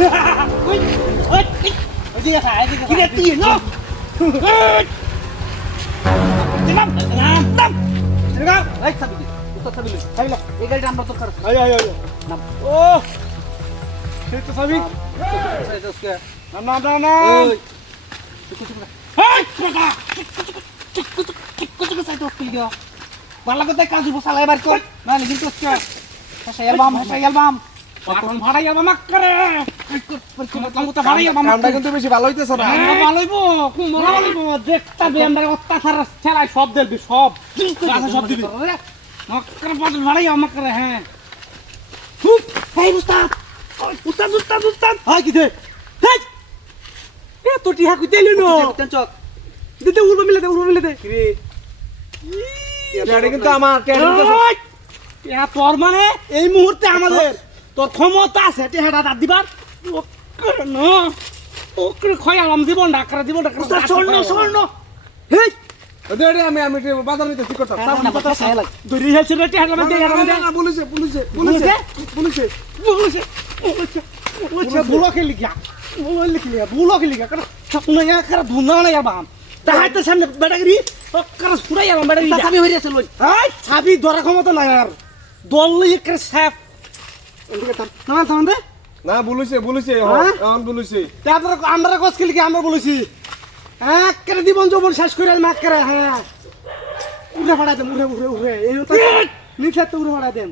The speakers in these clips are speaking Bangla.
ওই ওই এদিকে খা এদিকে কি রে তুই না নাম নাম নাম নাম এই সাবি উত্তর সাবি খাইলা এই গাড়িটা আমরা তো কর আয় আয় আয় নাম ও সেই তো সাবি নাম নাম নাম নাম এই কাকা কুচু সাইড অফ কিল গো বালা কথা কাজু বসালা এবার কর না লিখিন তো হাসা অ্যালবাম পারফর্ম ভাড়াই অ্যালবাম করে কামটা ভাড়াই অ্যালবাম কামটা কিন্তু বেশি ভালো হইতেছে না ভালো হইবো কোন ভালো হইবো দেখতা বে আমরা অত্যাচার ছেলাই সব দেবি সব কাছে সব দিবি মক্কর পারফর্ম ভাড়াই অ্যালবাম করে হ্যাঁ খুব এই উস্তাদ উস্তাদ হাই কি দে হেই এ তোটি হাকু দেলি নো টেনচক দিতে উড়বে মিলে দে রে কিন্তু আমার তোর মানে এই মুহূর্তে আমাদের তোর ক্ষমতা আছে টেহাটা দাঁত দিবার ওকে খয়ালাম জীবন ডাকরা স্বর্ণ হেই ওদের আমি বাজার নিতে ঠিক করতাম দড়ি হেলছে রে টেহাটা মধ্যে পুলিশে বুলো খেলি কারণ স্বপ্ন কার ধুনা না বাম তাহাইতে সামনে বেটাগিরি কার সুরাই আমার বেটাগিরি চাবি হইছে লই এই চাবি ধরা ক্ষমতা নাই আর দল লই করে সাফ এদিকে থাম দে না বলেছে এখন বলেছে তারপর আমরা কস খেলি কি আমরা বলেছি এক করে জীবন যৌবন শেষ করে মাক করে হ্যাঁ উড়ে ফাড়া দেন উড়ে এই তো নিচে তো উড়ে ফাড়া দেন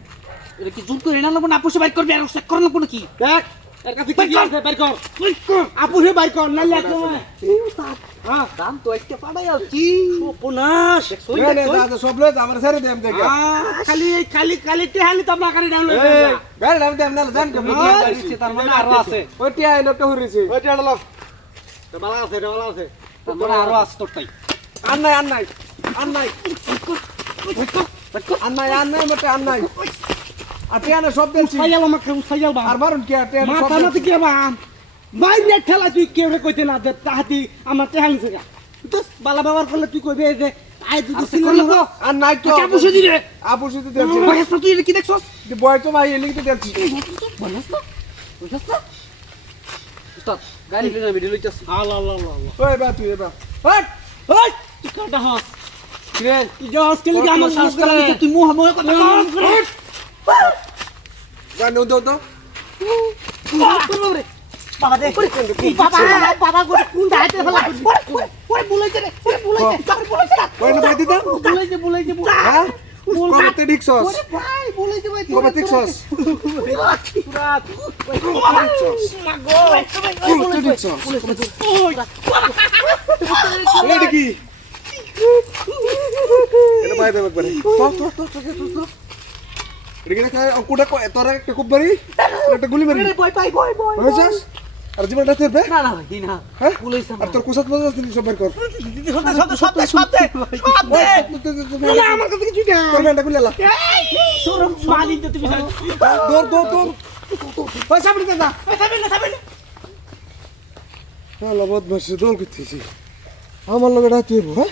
এটা কি জুম করে না না আপুসে বাইক করবে আর চেক করে না কোন কি দেখ এর কাছে কি আছে বাইক কর আপুসে বাইক কর না লাগে এই উস্তাদ হ্যাঁ দাম তো একটা ফাড়াই আছি সপনাশ সব লোক আমার ছেড়ে দেম দেখে খালি টেহালি তো আপনার গাড়ি ডাউনলোড গাড়ি নাম দেম না জান কে তার মানে আরো আছে ওই টিয়া লোকটা হইছে ওই টেহালা লোক তো ভালো আছে তার মানে আরো আছে তোরটাই আর নাই মতে আর নাই আর টিয়া না সব দেলছি উঠাইয়াল বা আর মারুন কি আর টিয়া সব মাথা মাথা কি বা বাইরে ঠেলা তুই কেউ কইতে না যে তাহাতি আমার টেহালি থেকে তো বালা বাবার করলে তুই কইবে যে আই তুই সিনেমা আর নাই তো আপুসে দিলে আপুসে তো দেলছি বয়স তুই কি দেখছস বয় তো ভাই এলিতে দেলছি বলছ না বুঝছস না উস্তাদ গাড়ি লইনা ভিডিও লইতাছি আল্লাহ ওই বা তুই এবা ওই তুই কাটা হস রে তুই যাস কেলি কি আমার শ্বাস করে তুই মুহ কথা জান দাও বাবা দে বাবা গোটা কোন দাইতে ফেলা ওই বুলাইছে রে ওই না বাইতে দাও বুলাইছে হ্যাঁ কত ডিক্সস ওরে ভাই বুলাইছে ভাই কত ডিক্সস এটা কি এটা বাইরে দেব একবারে এটা কি কোটা তোরা একটা খুব বাড়ি একটা গুলি মারি বয় হয়েছস আর জীবনটা তেরবে না দিন হ্যাঁ বুলাইছে আর তোর কুসাত মজা দিন সব বের কর সব না আমার কাছে কিছু না তোর ব্যান্ডটা খুলে লা শরম মালি তো তুমি দৌড় ওই সামনে দাদা সামনে হ্যাঁ বদমাস দৌড় করতেছি আমার লগে রাত হইব হ্যাঁ